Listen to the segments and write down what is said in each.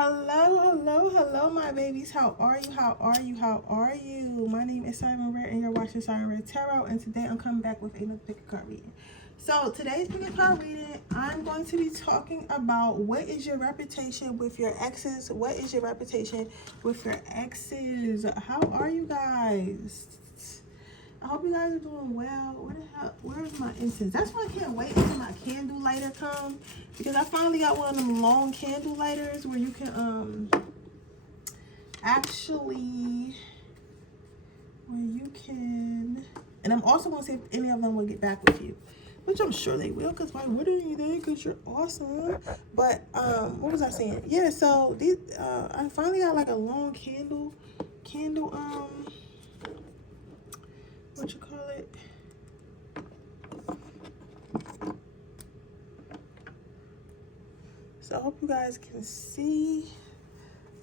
Hello, my babies. How are you? My name is Simon Red, and you're watching Simon Red Tarot. And today I'm coming back with another pick a card reading. So today's pick a card reading, I'm going to be talking about what is your reputation with your exes. What is your reputation with your exes? How are you guys? I hope you guys are doing well. Where the hell? Where's my incense? That's why I can't wait until my candle lighter comes, because I finally got one of them long candle lighters where you can actually and I'm also going to see if any of them will get back with you, which I'm sure they will, because why wouldn't they? Because you're awesome. But what was I saying? Yeah, so these I finally got like a long candle what you call it? So I hope you guys can see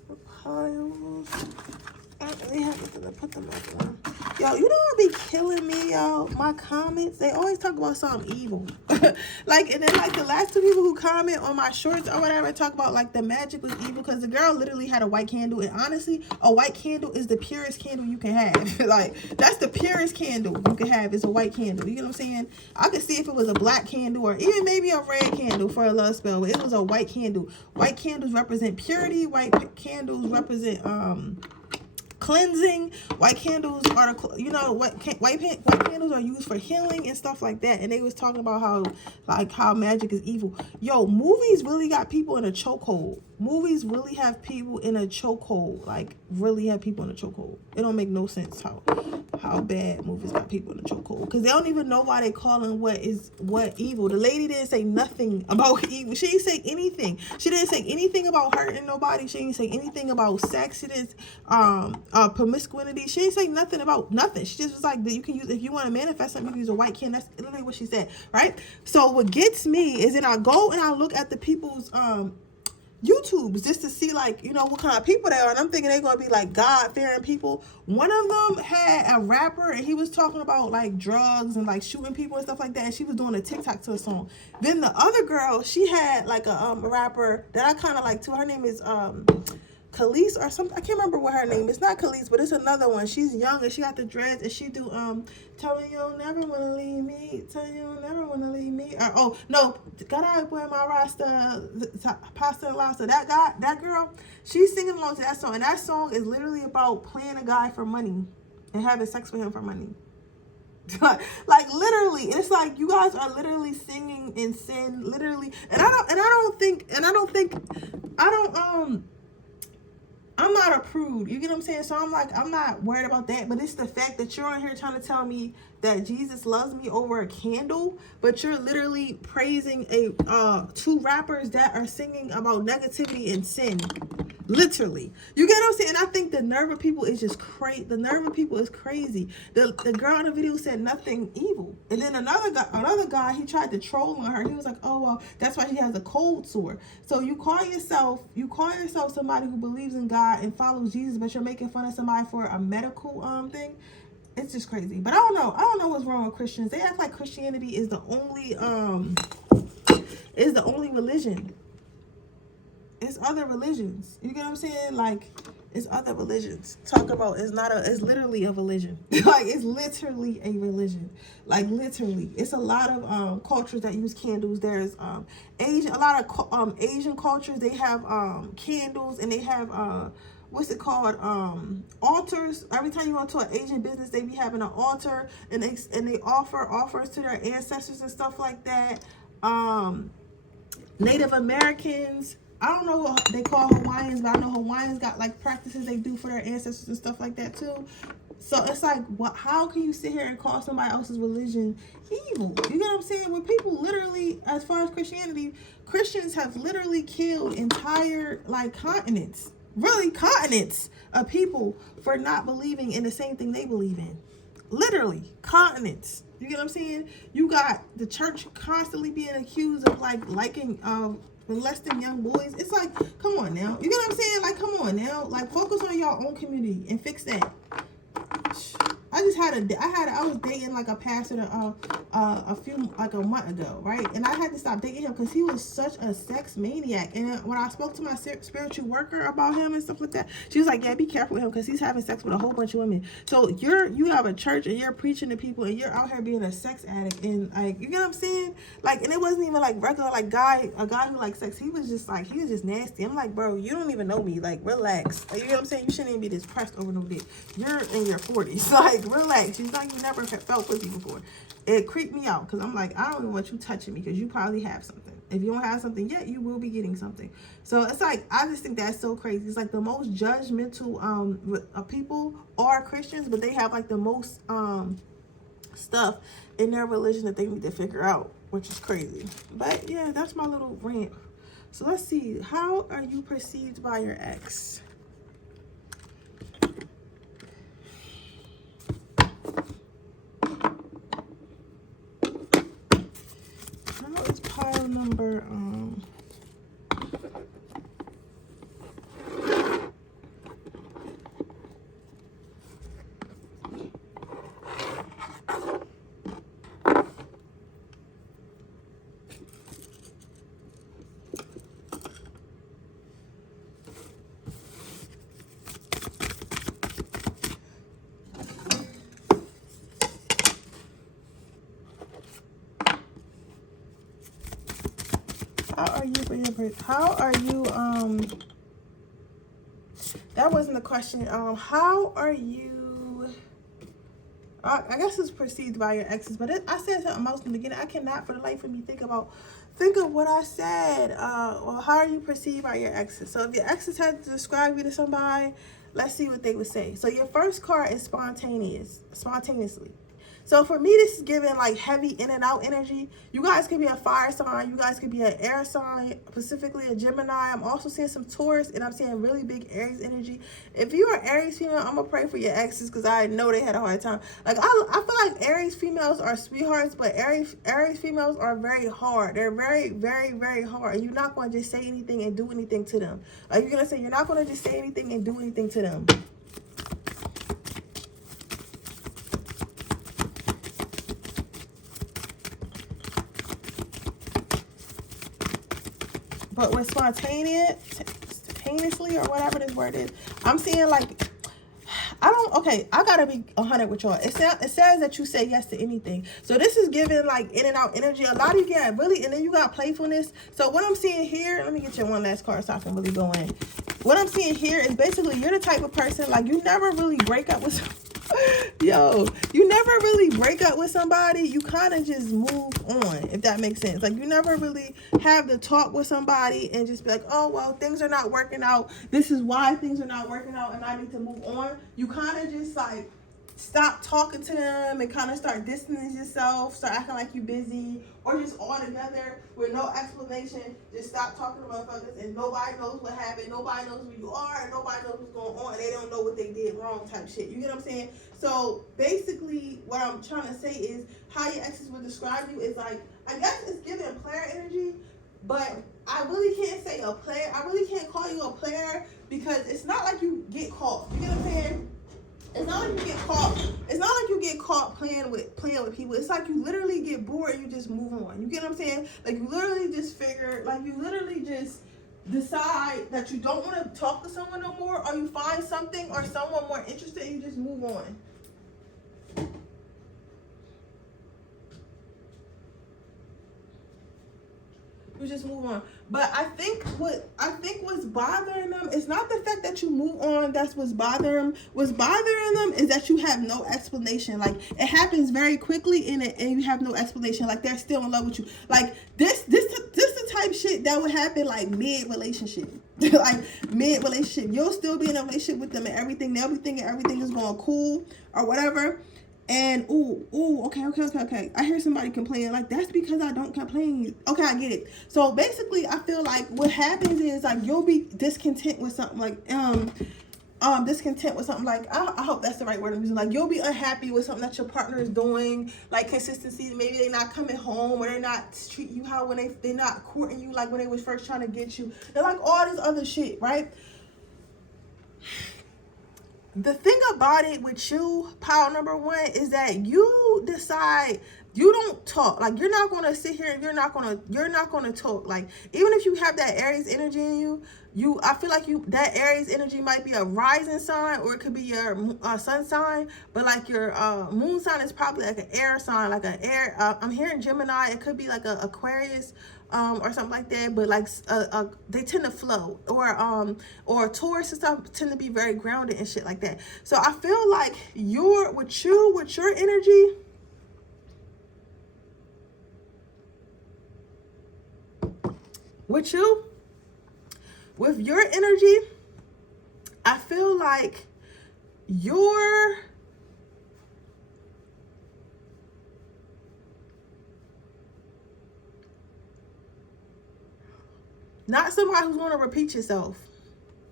the piles. I don't really have to put them up on. Yo, you know what be killing me, yo? My comments, they always talk about something evil. Like, and then like the last two people who comment on my shorts or whatever talk about like the magic was evil, because the girl literally had a white candle, and honestly, a white candle is the purest candle you can have. Like, that's the purest candle you can have, is a white candle. You know what I'm saying? I could see if it was a black candle or even maybe a red candle for a love spell, but it was a white candle. White candles represent purity. White candles represent cleansing. White candles are the, you know what, white candles are used for healing and stuff like that. And they was talking about how magic is evil. Yo, movies really got people in a chokehold. Movies really have people in a chokehold. Like, really have people in a chokehold. It don't make no sense how bad movies got people in a chokehold, because they don't even know why they calling what evil. The lady didn't say nothing about evil. She didn't say anything. She didn't say anything about hurting nobody. She didn't say anything about sex. She didn't promiscuity. She didn't say nothing about nothing. She just was like, that you can use, if you want to manifest something, you can use a white candle. That's literally what she said, right? So what gets me is that I go and I look at the people's YouTubes just to see, like, you know, what kind of people they are, and I'm thinking they're gonna be like God-fearing people. One of them had a rapper, and he was talking about like drugs and like shooting people and stuff like that, and she was doing a TikTok to a song. Then the other girl, she had like a rapper that I kind of like too. Her name is Khalees or something. I can't remember what her name is. It's not Khalees, but it's another one. She's young and she got the dreads, and she do tell me you'll never wanna leave me, tell you you'll never wanna leave me, or oh no, gotta wear my rasta, pasta and lobster. That girl, she's singing along to that song, and that song is literally about playing a guy for money and having sex with him for money. Like literally, it's like you guys are literally singing in sin, literally. I'm not approved. You get what I'm saying? So I'm like, I'm not worried about that. But it's the fact that you're on here trying to tell me that Jesus loves me over a candle, but you're literally praising two rappers that are singing about negativity and sin. Literally. You get what I'm saying? And I think the nerve of people is just crazy. The nerve of people is crazy. The girl in the video said nothing evil. And then another guy, he tried to troll on her. He was like, oh, well, that's why she has a cold sore. So you call yourself somebody who believes in God and follows Jesus, but you're making fun of somebody for a medical thing. It's just crazy. But I don't know what's wrong with Christians. They act like Christianity is the only religion. It's other religions. You get what I'm saying? Like, it's other religions. Talk about it's literally a religion. Like, it's literally a religion. Like, literally. It's a lot of cultures that use candles. There's a lot of Asian cultures, they have candles, and they have what's it called, altars. Every time you go to an Asian business, they be having an altar, and they offer offers to their ancestors and stuff like that. Native Americans, I don't know what they call Hawaiians, but I know Hawaiians got like practices they do for their ancestors and stuff like that too. So it's like, how can you sit here and call somebody else's religion evil? You get what I'm saying? When people literally, as far as Christianity, Christians have literally killed entire like continents of people for not believing in the same thing they believe in. Literally, continents. You get what I'm saying? You got the church constantly being accused of liking molesting young boys. It's like, come on now. You get what I'm saying? Like, come on now. Like, focus on your own community and fix that. I was dating like a pastor a month ago, right? And I had to stop dating him because he was such a sex maniac. And when I spoke to my spiritual worker about him and stuff like that, she was like, yeah, be careful with him because he's having sex with a whole bunch of women. So you have a church and you're preaching to people and you're out here being a sex addict, and like, you get what I'm saying? Like, and it wasn't even like regular like a guy who likes sex. He was just nasty. I'm like, bro, you don't even know me. Like, relax. Like, you know what I'm saying? You shouldn't even be this pressed over no dick. You're in your 40s. Like, relax. She's like, you never felt pussy before. It creeped me out because I'm like, I don't even want you touching me because you probably have something. If you don't have something yet, you will be getting something. So it's like, I just think that's so crazy. It's like the most judgmental people are Christians, but they have like the most stuff in their religion that they need to figure out, which is crazy. But yeah, that's my little rant. So let's see. How are you perceived by your ex? How is pile number how are you that wasn't the question. How are you, I guess it's perceived by your exes, but I said something else in the beginning. I cannot for the life of me think of what I said. Well, how are you perceived by your exes? So if your exes had to describe you to somebody, let's see what they would say. So your first card is spontaneously. So for me, this is giving like heavy in and out energy. You guys could be a fire sign. You guys could be an air sign, specifically a Gemini. I'm also seeing some Taurus, and I'm seeing really big Aries energy. If you are Aries female, I'm going to pray for your exes because I know they had a hard time. Like, I feel like Aries females are sweethearts, but Aries females are very hard. They're very, very, very hard. And you're not going to just say anything and do anything to them. Like, you're going to say you're not going to just say anything and do anything to them. But with spontaneously or whatever this word is, I'm seeing like, I gotta be 100 with y'all. It says that you say yes to anything. So this is giving like in and out energy. A lot of you get really, and then you got playfulness. So what I'm seeing here, let me get you one last card so I can really go in. What I'm seeing here is basically you're the type of person, like, you never really break up with you never really break up with somebody. You kind of just move on, if that makes sense. Like, you never really have the talk with somebody and just be like, oh, well, things are not working out. This is why things are not working out and I need to move on. You kind of just like stop talking to them and kind of start distancing yourself, start acting like you busy, or just all together with no explanation, just stop talking to motherfuckers and nobody knows what happened, nobody knows who you are, and nobody knows what's going on, and they don't know what they did wrong type shit. You get what I'm saying? So basically what I'm trying to say is how your exes would describe you is like, I guess it's giving player energy, but I really can't say a player. I really can't call you a player because it's not like you get caught. You get what I'm saying? It's not like you get caught. It's not like you get caught playing with people. It's like you literally get bored and you just move on. You get what I'm saying? Like, you literally just decide that you don't want to talk to someone no more, or you find something or someone more interested and you just move on. You just move on. But I think what's bothering them is not the fact that you move on. That's what's bothering them. What's bothering them is that you have no explanation. Like, it happens very quickly and you have no explanation. Like, they're still in love with you. Like, this the type shit that would happen like mid-relationship. Like, mid-relationship. You'll still be in a relationship with them and everything. They'll be thinking everything is going cool or whatever. And okay. I hear somebody complaining, like, that's because I don't complain. Okay, I get it. So basically, I feel like what happens is like you'll be discontent with something, like I hope that's the right word I'm using. Like, you'll be unhappy with something that your partner is doing, like consistency. Maybe they're not coming home, or they're not treating you how when they're not courting you like when they was first trying to get you. They're like all this other shit, right? the thing about it with you, pile number one, is that you decide you don't talk. Like, you're not gonna sit here and you're not gonna talk. Like, even if you have that Aries energy in you, I feel like that Aries energy might be a rising sign, or it could be your sun sign, but like your moon sign is probably like an air sign, like an air. I'm hearing Gemini. It could be like a Aquarius. Or something like that, but like they tend to flow, or Taurus and stuff tend to be very grounded and shit like that. So I feel like with your energy, with your energy, I feel like you're not somebody who's going to repeat yourself.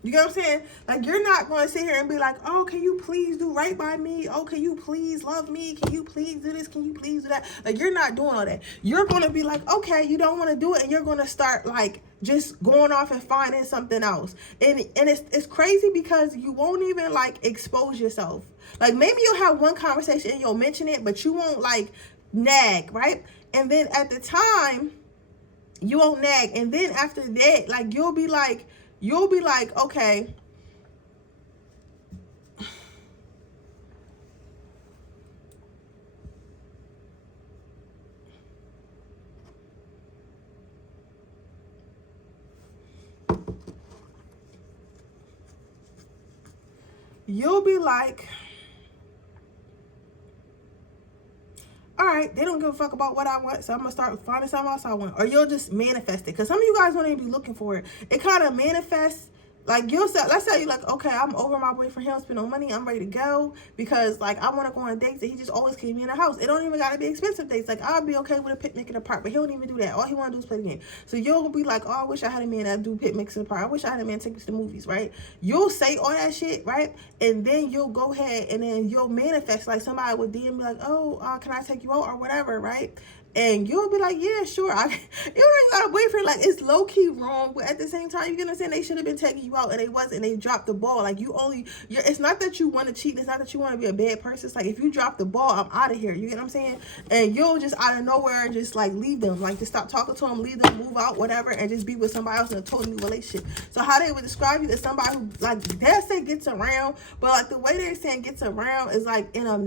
You get what I'm saying? Like, you're not going to sit here and be like, oh, can you please do right by me? Oh, can you please love me? Can you please do this? Can you please do that? Like, you're not doing all that. You're going to be like, okay, you don't want to do it. And you're going to start, like, just going off and finding something else. And it's crazy because you won't even, like, expose yourself. Like, maybe you'll have one conversation and you'll mention it, but you won't, like, nag, right? And then at the time, you won't nag. And then after that, like, you'll be like, okay, all right, they don't give a fuck about what I want, so I'm gonna start finding something else I want. Or you'll just manifest it, because some of you guys won't even be looking for it. It kind of manifests. Like, you'll say, let's say you're like, okay, I'm over my boyfriend, he don't spend no money, I'm ready to go, because like I want to go on dates and he just always keeps me in the house. It don't even gotta be expensive dates. Like, I'll be okay with a picnic in the park, but he don't even do that. All he want to do is play the game. So you'll be like, oh, I wish I had a man that do picnics in the park. I wish I had a man take me to the movies, right? You'll say all that shit, right? And then you'll go ahead and then you'll manifest. Like, somebody would DM be like, oh, can I take you out or whatever, right? And you'll be like, yeah, sure. You don't even got a boyfriend. Like, it's low-key wrong, but at the same time, you get what I'm saying? They should have been taking you out, and they wasn't. They dropped the ball. Like, it's not that you want to cheat. It's not that you want to be a bad person. It's like, if you drop the ball, I'm out of here. You get what I'm saying? And you'll just out of nowhere just, like, leave them. Like, just stop talking to them, leave them, move out, whatever, and just be with somebody else in a totally new relationship. So how they would describe you is somebody who, like, they'll say gets around, but, like, the way they're saying gets around is, like, in a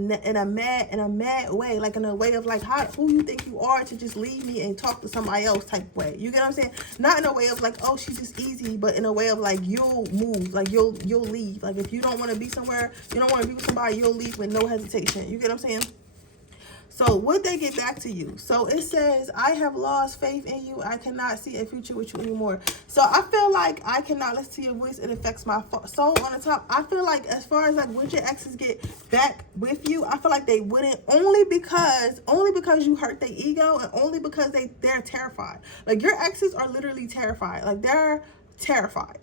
mad way. Like, in a way of, like, who you think you are to just leave me and talk to somebody else type way. You get what I'm saying? Not in a way of like, oh, she's just easy, but in a way of like, you'll move, like you'll leave. Like, if you don't want to be somewhere, you don't want to be with somebody, you'll leave with no hesitation. You get what I'm saying? So would they get back to you? So it says, I have lost faith in you. I cannot see a future with you anymore. So I feel like I cannot listen to your voice. It affects my soul on the top. I feel like as far as like, would your exes get back with you? I feel like they wouldn't, only because you hurt their ego, and only because they're terrified. Like, your exes are literally terrified. Like, they're terrified.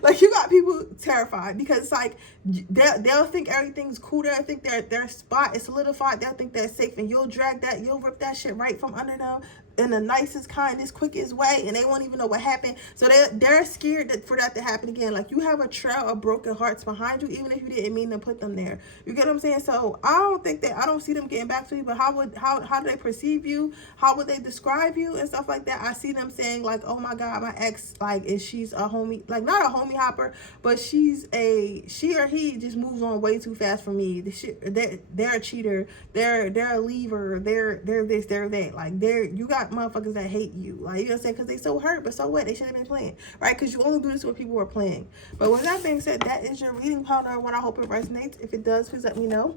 Like, you got people terrified because it's like they'll think everything's cool. They'll think their spot is solidified. They'll think they're safe, and you'll rip that shit right from under them in the nicest, kindest, quickest way, and they won't even know what happened. So they're scared for that to happen again. Like, you have a trail of broken hearts behind you, even if you didn't mean to put them there. You get what I'm saying? So I don't see them getting back to you. But how do they perceive you? How would they describe you and stuff like that? I see them saying like, oh my God, my ex, like, she's a homie, like not a homie hopper, but she or he just moves on way too fast for me. They're a cheater. They're a leaver. They're this, they're that. Like, you got motherfuckers that hate you, like, you know what I'm saying, because they so hurt, but so what, they should have been playing, right? Because you only do this when people were playing. But with that being said, that is your reading partner one. I hope it resonates. If it does, please let me know.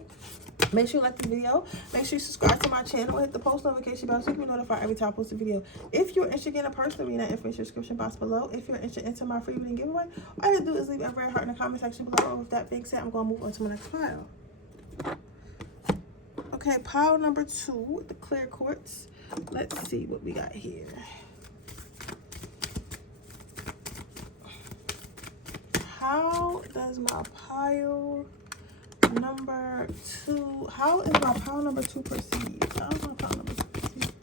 Make sure you like the video, make sure you subscribe to my channel, hit the post notification bell so you can be notified every time I post a video. If you're interested in a personal reading, that information description box below. If you're interested into my free reading giveaway, all you have to do is leave a red heart in the comment section below. With that being said, I'm going to move on to my next pile. Okay, pile number 2, the clear quartz. Let's see what we got here. How does my pile number 2, how is my pile number 2 perceived? How is my pile number 2 perceived?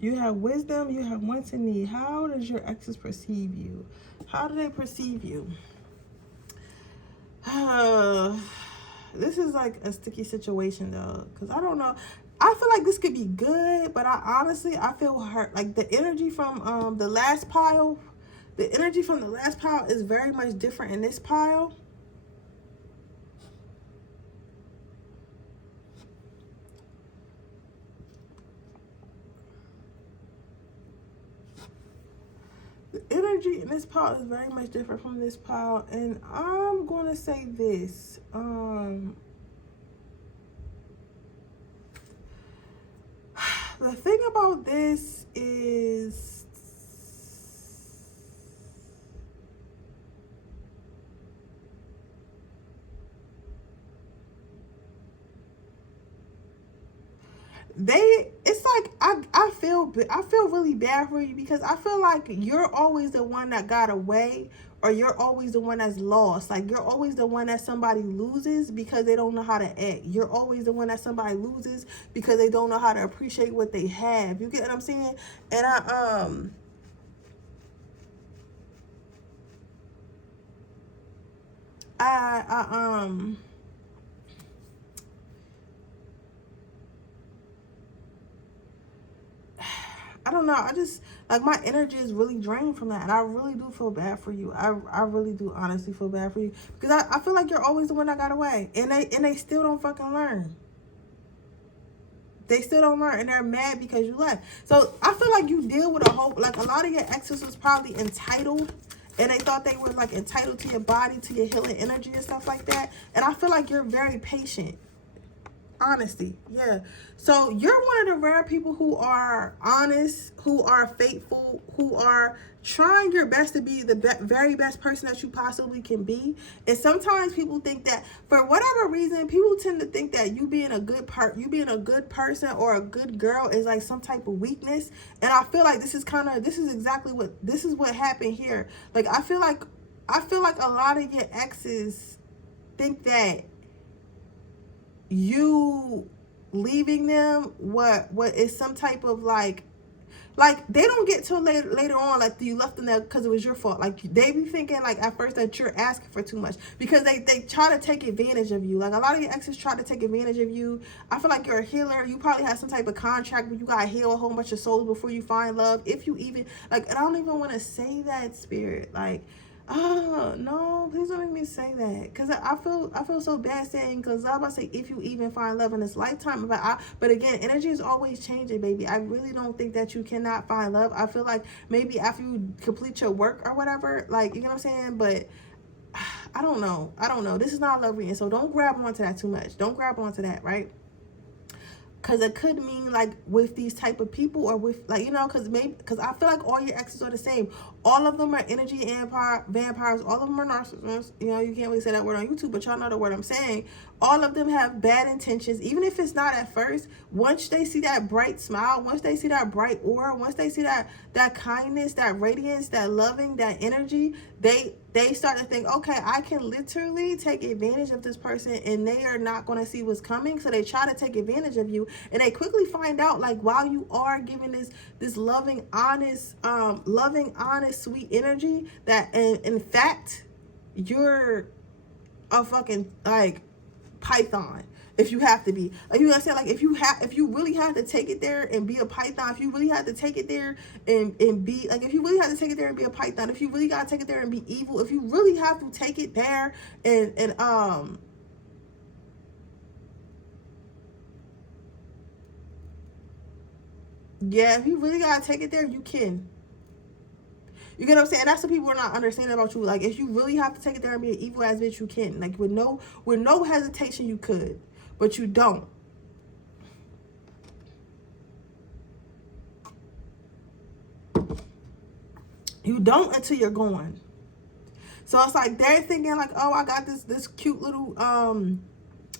You have wisdom, you have wants and need. How does your exes perceive you? How do they perceive you? This is like a sticky situation though, because I don't know. I feel like this could be good, but I feel hurt. Like the energy from the last pile, is very much different in this pile. The energy in this pile is very much different from this pile, and I'm gonna say this. The thing about this is it's like I feel really bad for you, because I feel like you're always the one that got away, or you're always the one that's lost. Like you're always the one that somebody loses because they don't know how to act. You're always the one that somebody loses because they don't know how to appreciate what they have. You get what I'm saying? And I don't know. I just, like, my energy is really drained from that. And I really do feel bad for you. I really do honestly feel bad for you. Because I feel like you're always the one that got away. And they still don't fucking learn. They still don't learn. And they're mad because you left. So I feel like you deal with a whole, like, a lot of your exes was probably entitled. And they thought they were, like, entitled to your body, to your healing energy and stuff like that. And I feel like you're very patient. Honesty, yeah. So you're one of the rare people who are honest, who are faithful, who are trying your best to be the very best person that you possibly can be. And sometimes people think that, for whatever reason, people tend to think that you being a good person or a good girl is like some type of weakness. And I feel like this is what happened here. Like I feel like a lot of your exes think that you leaving them what is some type of like they don't get till later on, like, you left them there because it was your fault. Like they be thinking, like, at first that you're asking for too much, because they try to take advantage of you. Like a lot of your exes try to take advantage of you. I feel like you're a healer. You probably have some type of contract where you gotta heal a whole bunch of souls before you find love, if you even, like, and I don't even want to say that, spirit, like, oh no, please don't make me say that, because I feel so bad saying, because I was about to say, if you even find love in this lifetime, but again, energy is always changing, baby. I really don't think that you cannot find love. I feel like maybe after you complete your work or whatever, like, you know what I'm saying, but I don't know. This is not a love reading, so don't grab onto that too much. Don't grab onto that, right? Because it could mean, like, with these type of people, or with, like, you know, because I feel like all your exes are the same. All of them are energy vampires. All of them are narcissists. You know, you can't really say that word on YouTube, but y'all know the word I'm saying. All of them have bad intentions, even if it's not at first. Once they see that bright smile, once they see that bright aura, once they see that kindness, that radiance, that loving, that energy, they start to think, okay, I can literally take advantage of this person, and they are not going to see what's coming. So they try to take advantage of you, and they quickly find out, like, while you are giving this loving, honest, sweet energy, that in fact you're a fucking, like, python. If you have to be, like, you understand, like, if you really have to take it there and be a python, if you really have to take it there and be, like, if you really have to take it there and be a python, if you really gotta take it there and be evil, if you really have to take it there and yeah, if you really gotta take it there, you can. You get what I'm saying? That's what people are not understanding about you. Like, if you really have to take it there and be an evil ass bitch, you can. Like, with no hesitation, you could. But you don't. You don't until you're gone. So it's like they're thinking, like, oh, I got this cute little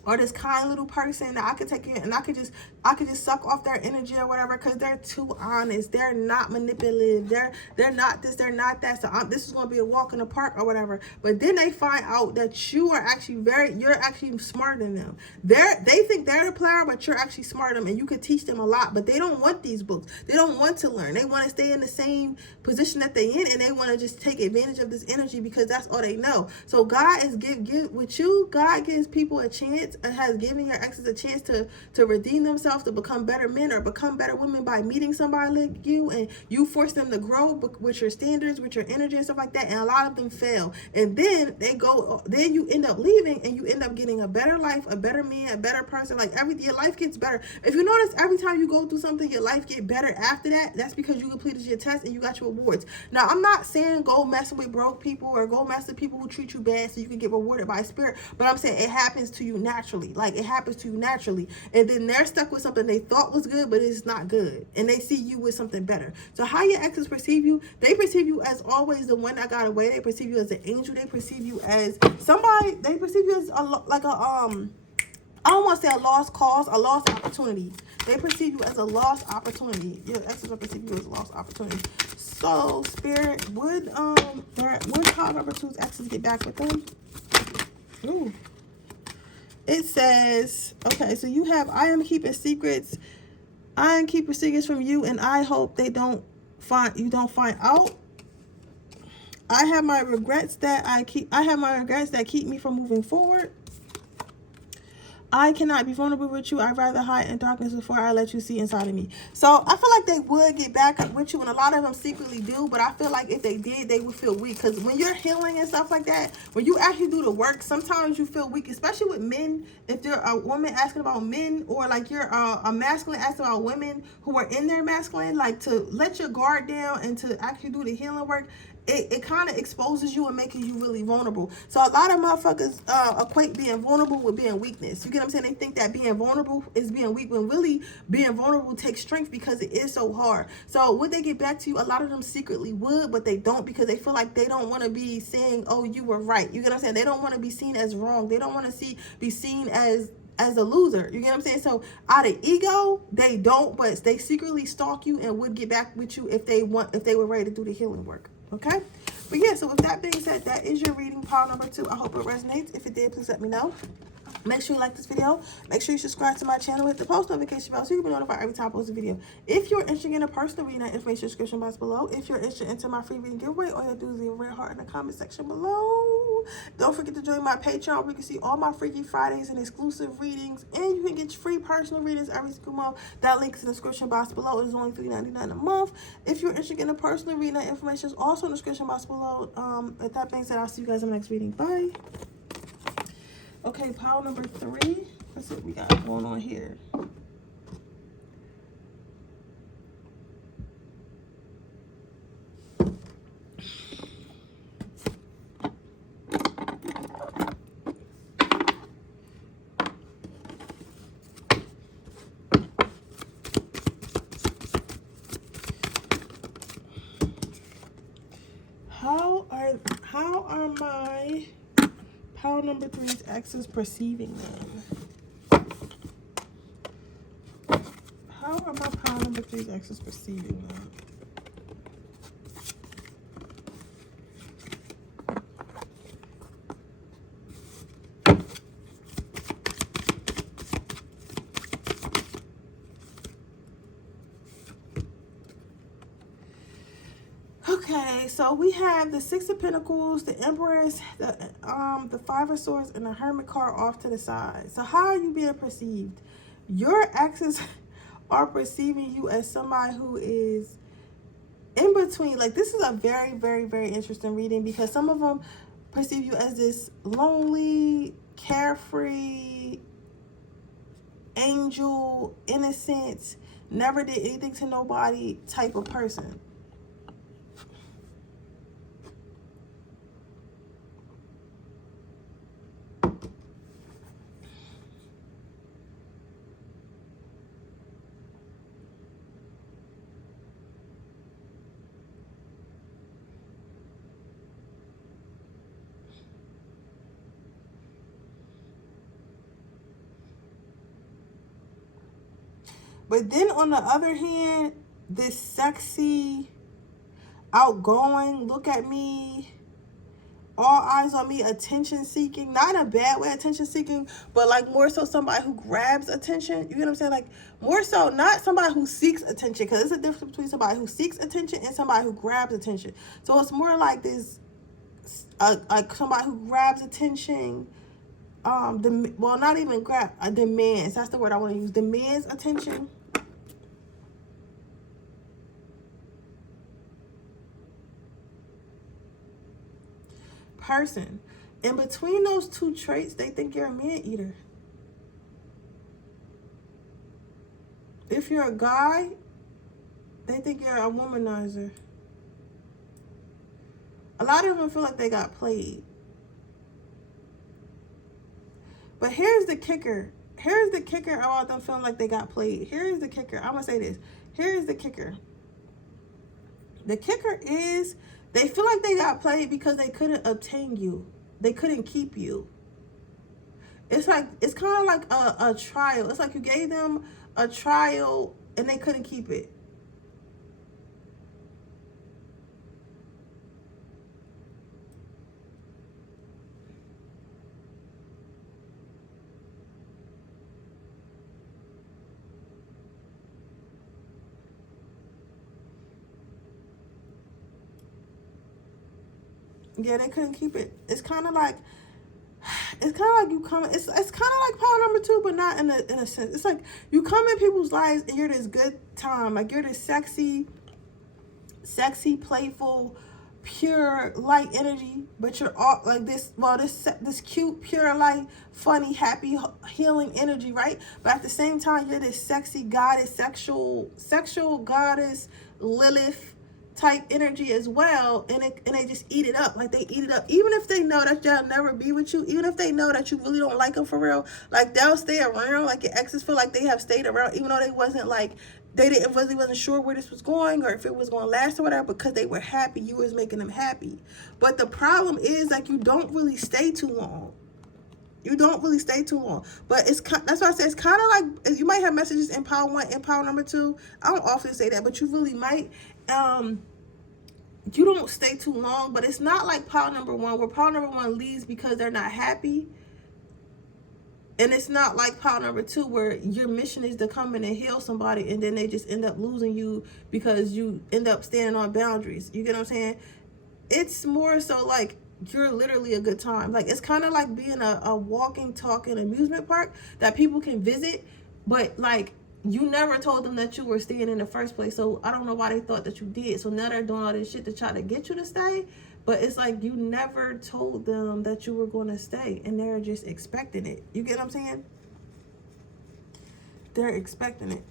or this kind little person that I could take in and I could just suck off their energy or whatever, because they're too honest. They're not manipulative. They're not this, they're not that. So this is going to be a walk in the park or whatever. But then they find out that you are actually you're actually smarter than them. They think they're the player, but you're actually smarter than them, and you could teach them a lot. But they don't want these books. They don't want to learn. They want to stay in the same position that they in, and they want to just take advantage of this energy because that's all they know. So God is give with you. God gives people a chance, and has given your exes a chance to redeem themselves, to become better men or become better women by meeting somebody like you, and you force them to grow with your standards, with your energy and stuff like that. And a lot of them fail, and then you end up leaving, and you end up getting a better life, a better man, a better person. Like your life gets better. If you notice, every time you go through something, your life get better after that. That's because you completed your test and you got your awards. Now, I'm not saying go messing with broke people or go mess with people who treat you bad so you can get rewarded by spirit, but I'm saying it happens to you naturally. Like, it happens to you naturally, and then they're stuck with something they thought was good, but it's not good, and they see you with something better. So how your exes perceive you, they perceive you as always the one that got away. They perceive you as an angel. They perceive you as somebody. They perceive you as I don't want to say a lost cause, a lost opportunity. They perceive you as a lost opportunity. Your exes will perceive you as a lost opportunity. So, Spirit, would child number 2's exes get back with them? Ooh. It says, okay, so you have, I am keeping secrets. I am keeping secrets from you, and I hope you don't find out. I have my regrets that keep me from moving forward. I cannot be vulnerable with you. I'd rather hide in darkness before I let you see inside of me. So I feel like they would get back up with you, and a lot of them secretly do, but I feel like if they did, they would feel weak. Because when you're healing and stuff like that, when you actually do the work, sometimes you feel weak, especially with men. If you're a woman asking about men, or like you're a masculine asking about women who are in their masculine, like to let your guard down and to actually do the healing work, it kind of exposes you and making you really vulnerable. So a lot of motherfuckers equate being vulnerable with being weakness. You get what I'm saying? They think that being vulnerable is being weak, when really being vulnerable takes strength, because it is so hard. So would they get back to you? A lot of them secretly would, but they don't, because they feel like they don't want to be saying, oh, you were right. You get what I'm saying? They don't want to be seen as wrong. They don't want to be seen as a loser. You get what I'm saying? So out of ego, they don't, but they secretly stalk you and would get back with you if they were ready to do the healing work. Okay? But yeah, so with that being said, that is your reading, pile number 2. I hope it resonates. If it did, please let me know. Make sure you like this video. Make sure you subscribe to my channel. Hit the post notification bell so you can be notified every time I post a video. If you're interested in a personal reading, that information description box below. If you're interested in my free reading giveaway, all you have to do is leave a red heart in the comment section below. Don't forget to join my Patreon, where you can see all my Freaky Fridays and exclusive readings, and you can get free personal readings every single month. That link is in the description box below. It is only $3.99 a month. If you're interested in a personal reading, that information is also in the description box below. With that being said, I'll see you guys in the next reading. Bye. Okay, pile number 3. Let's see what we got going on here. How are my pile number 3's exes perceiving them? How are my pile number 3's exes perceiving them? Okay, so we have the 6 of Pentacles, the Empress, the 5 of Swords, and the Hermit card off to the side. So how are you being perceived? Your exes are perceiving you as somebody who is in between. Like, this is a very, very, very interesting reading, because some of them perceive you as this lonely, carefree, angel, innocent, never did anything to nobody type of person. But then on the other hand, this sexy, outgoing, look at me, all eyes on me, attention seeking, not in a bad way, attention seeking, but like more so somebody who grabs attention. You get what I'm saying? Like more so not somebody who seeks attention, because there's a difference between somebody who seeks attention and somebody who grabs attention. So it's more like this, like somebody who grabs attention, well, not even grab, demands. That's the word I want to use. Demands attention. Person. In between those two traits, they think you're a man eater. If you're a guy, they think you're a womanizer. A lot of them feel like they got played. But here's the kicker. Here's the kicker about them feeling like they got played. Here's the kicker. I'm going to say this. Here's the kicker. The kicker is they feel like they got played because they couldn't obtain you. They couldn't keep you. It's like, it's kind of like a trial. It's like you gave them a trial and they couldn't keep it. Yeah, they couldn't keep it. It's kind of like you come. It's kind of like power number two, but not in a sense. It's like you come in people's lives and you're this good time. Like you're this sexy, playful, pure light energy. But you're all like this. Well, this cute, pure light, funny, happy, healing energy, right? But at the same time, you're this sexy goddess, sexual goddess, Lilith type energy as well, and they just eat it up. Like they eat it up, even if they know that they'll never be with you, even if they know that you really don't like them for real. Like they'll stay around. Like your exes feel like they have stayed around, even though they wasn't sure where this was going or if it was going to last or whatever, because they were happy. You was making them happy. But the problem is, like, you don't really stay too long. You don't really stay too long. But that's why I say it's kind of like, you might have messages in power one and power number two. I don't often say that, but you really might. You don't stay too long, but it's not like power number one, where power number one leaves because they're not happy. And it's not like power number two, where your mission is to come in and heal somebody and then they just end up losing you because you end up standing on boundaries. You get what I'm saying? It's more so like you're literally a good time. Like it's kind of like being a walking, talking amusement park that people can visit, but like you never told them that you were staying in the first place. So I don't know why they thought that you did. So now they're doing all this shit to try to get you to stay. But it's like you never told them that you were going to stay. And they're just expecting it. You get what I'm saying? They're expecting it.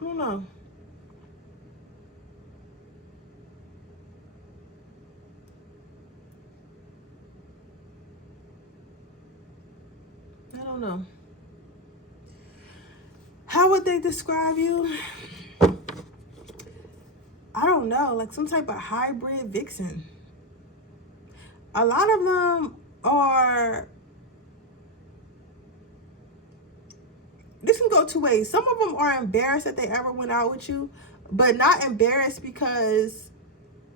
I don't know. I don't know. How would they describe you? I don't know. Like some type of hybrid vixen. A lot of them are... This can go two ways. Some of them are embarrassed that they ever went out with you, but not embarrassed because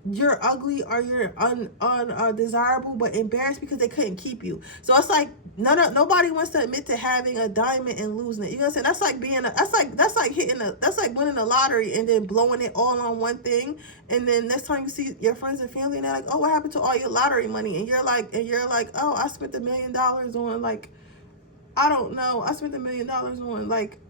you're ugly or you're undesirable, but embarrassed because they couldn't keep you. So it's like nobody wants to admit to having a diamond and losing it. You know what I'm saying? That's like being that's like winning the lottery and then blowing it all on one thing. And then next time you see your friends and family and they're like, oh, what happened to all your lottery money? And you're like, oh, I spent $1 million on like, I don't know, I spent $1 million on like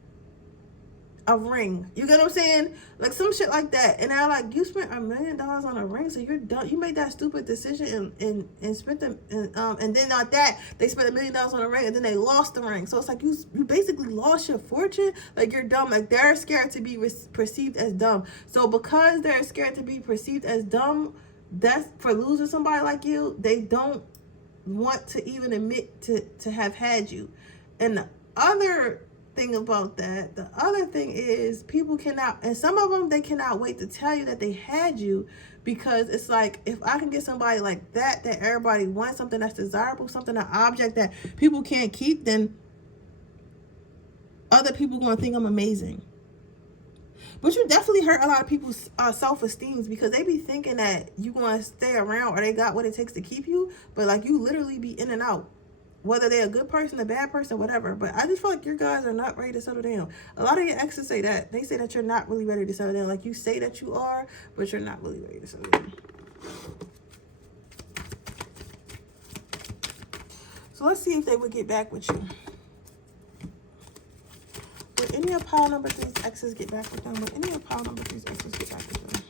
a ring. You get what I'm saying? Like some shit like that. And they're like, you spent $1 million on a ring, so you're done. You made that stupid decision and spent them and then not that they spent $1 million on a ring and then they lost the ring. So it's like you basically lost your fortune. Like you're dumb. Like they're scared to be perceived as dumb. So because they're scared to be perceived as dumb, that's for losing somebody like you. They don't want to even admit to have had you. And the other thing about that. The other thing is people cannot, and some of them, they cannot wait to tell you that they had you, because it's like, if I can get somebody like that everybody wants, something that's desirable, something, an object that people can't keep, then other people going to think I'm amazing. But you definitely hurt a lot of people's self-esteem, because they be thinking that you going to stay around or they got what it takes to keep you. But like, you literally be in and out, whether they're a good person, a bad person, whatever. But I just feel like your guys are not ready to settle down. A lot of your exes say that. They say that you're not really ready to settle down. Like, you say that you are, but you're not really ready to settle down. So let's see if they would get back with you. Would any of pile number 3's exes get back with them? Would any of pile number 3's exes get back with them?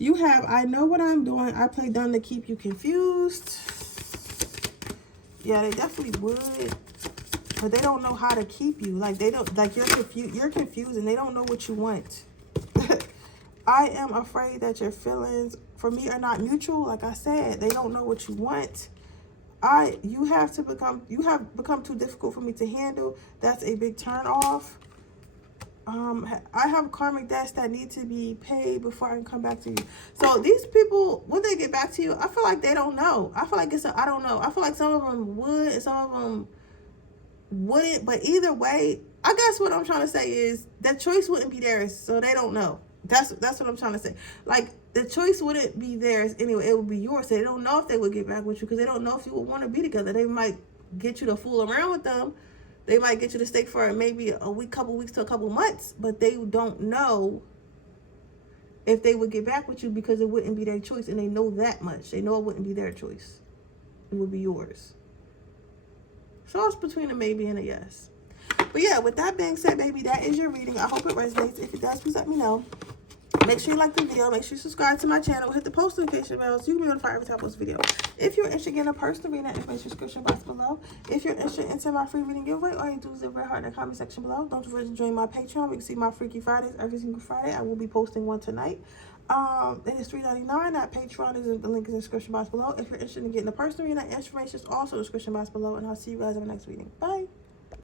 You have, I know what I'm doing. I play dumb to keep you confused. Yeah, they definitely would. But they don't know how to keep you. Like, they don't, like, you're confused and they don't know what you want. I am afraid that your feelings for me are not mutual. Like I said, they don't know what you want. You have become too difficult for me to handle. That's a big turn off. I have karmic debts that need to be paid before I can come back to you. So these people, when they get back to you, I feel like they don't know. I feel like I don't know. I feel like some of them would and some of them wouldn't. But either way, I guess what I'm trying to say is that choice wouldn't be theirs, so they don't know. That's what I'm trying to say. Like, the choice wouldn't be theirs anyway. It would be yours. So they don't know if they would get back with you, because they don't know if you would want to be together. They might get you to fool around with them. They might get you to stay for maybe a week, couple weeks to a couple months, but they don't know if they would get back with you, because it wouldn't be their choice, and they know that much. They know it wouldn't be their choice. It would be yours. So it's between a maybe and a yes. But yeah, with that being said, baby, that is your reading. I hope it resonates. If it does, please let me know. Make sure you like the video. Make sure you subscribe to my channel. Hit the post notification bell so you can be notified every time I post a video. If you're interested in a personal reading, information description box below. If you're interested in my free reading giveaway, all you do is leave a red heart in the comment section below. Don't forget to join my Patreon. You can see my Freaky Fridays every single Friday. I will be posting one tonight. It is $3.99. That Patreon is the link is in the description box below. If you're interested in getting a personal reading, that information is also in the description box below. And I'll see you guys in the next reading. Bye.